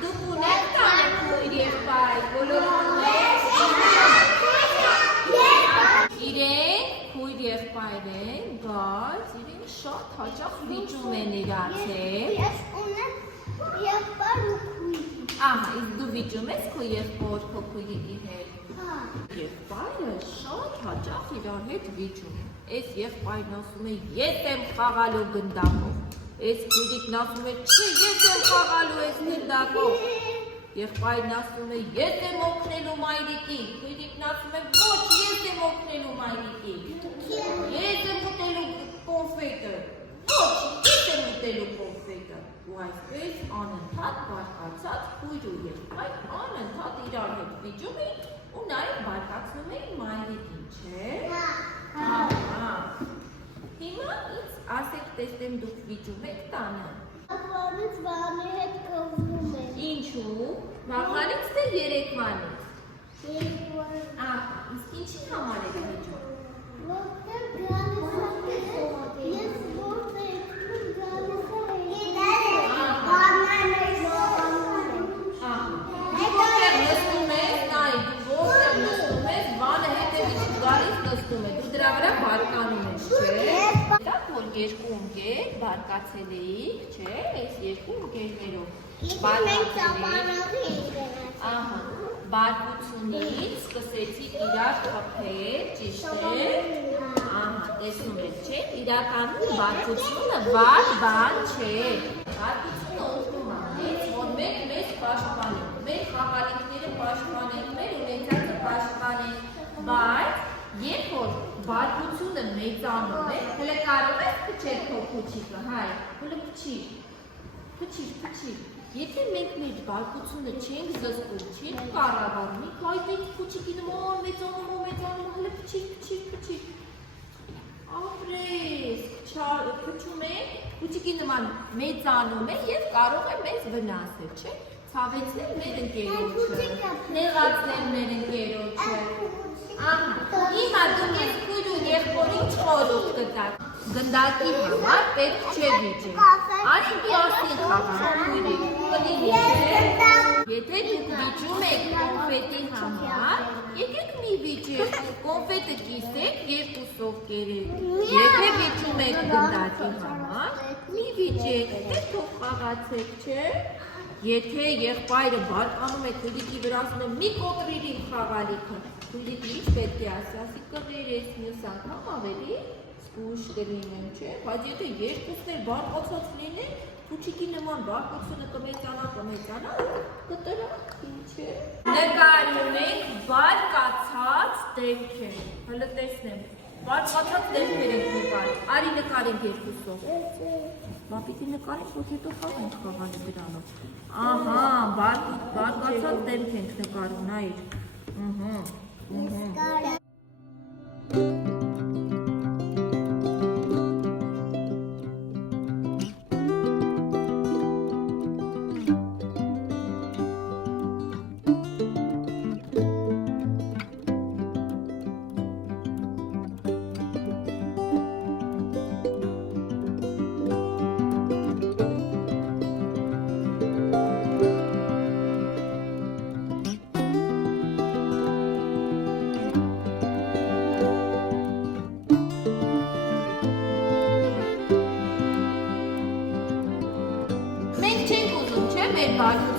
Դուք ունեք տանը քույր եղբայր, բոլորը ունեք։ Իրենք քույր եղբայր են, բայց իրենք շատ հաճախ վիճում են իրացել։ Ես ունեմ եղբայր ու քույր։ Ահա, իսկ դու վիճում ես քո եղբոր, քո քույրի հետ։ Եղբայրը շատ հաճախ իրար հետ վիճում է։ Այս եղբայրն ասում է, ես եմ խաղալու գնդակով։ Այս քույրիկն ասում է, չէ, ես եմ խաղալու այս գնդակով։ Եղբայրն ասում է, ես եմ օգնելու մայրիկին։ Քույրիկն ասում է, ոչ, ես եմ օգնելու մայրիկին։ Ես եմ ուտելու կոնֆետը։ Ոչ, ես եմ ուտելու կոնֆետը։ Ու այսպես անընդհատ բարկացած քույր ու եղբայր անընդհատ իրար հետ վիճում էին ու նաև բարկացնում էին մայրիկին, չէ՞։ Հիմա ինձ ասեք, տեսնեմ դուք վիճում եք տանը։ Վաղվանից վանի հետ կողվում են։ Ինչու՞։ Վաղվանից թե երեկվանից։ Երեկվանից։ Ահա, իսկ ինչի համար եք վիճում։ Որտեղ գալիս է։ Ես որտեղ գալիս երկու ընկեր բարկացել էիք, չէ, այս երկու ընկերներով ահա, բարկությունից սկսեցիք իրար խփել, ճիշտ է, ահա, տեսնում եք, չէ, իրականում բարկությունը վատ բան չէ, բարկությունը օգնում է մեզ, որ մենք մեզ պաշտպանենք, մեր խաղալիքները պաշտպանենք, մեր ունեցածը պաշտպանենք, բայց երբ որ բարկությունը մեծանում է, հələ կարող ես փչել քո փուչիկը, հայ, հələ փչիր, եթե մենք մեր բարկությունը չենք զսպում, չենք կառավարում, հայ մենք փուչիկի նման մեծանում, հələ փչիր, ապրես, փչում ենք, փուչիկի նման մեծանում է և կարող է մեզ վնասել, չէ, ցավեցնել մեր ընկերոջը, նեղացնել մեր ընկերոջը, Հիմա դուք ես քույր ու եղբորին չորուկ կտակ, գնդակի համար պետք չէ վիճել, արի միասին խաղանք քույրիկ, կլի վիճել, եթե դուք վիճում եք կոնֆետի համար, եկեք մի վիճել, կոնֆետը կիսեք, երկուսով կերեք, եթե վիճում եք գնդակի համար, մի վիճեք, թե թող խաղացեք, չէ, եթե եղբայրը բարկանում է քույրիկի վրա ասում է մի կոտրիր իմ խաղալիքը, քույրիկը ինչ պետք է ասի կղերես մյուս անգամ ավելի զգույշ կլինեն, չէ, բայց եթե երկուսն էլ բարկացած լինեն, փուչիկի նման բարկությունը կմեծանա, կտրա, ինչ է։ Նկարում ենք բարկացած դեմքեր, հələ տեսնեմ, բարկացած դեմքեր ենք նկարում, արի նկարենք երկուսով։ Բա պիտի նկարենք, որ հետո խաղանք խաղալու դրանով։ Ահա, բարկացած դեմք ենք նկարում, նայիր։ Մենք չենք ուզում, չէ, մեր բարկությունը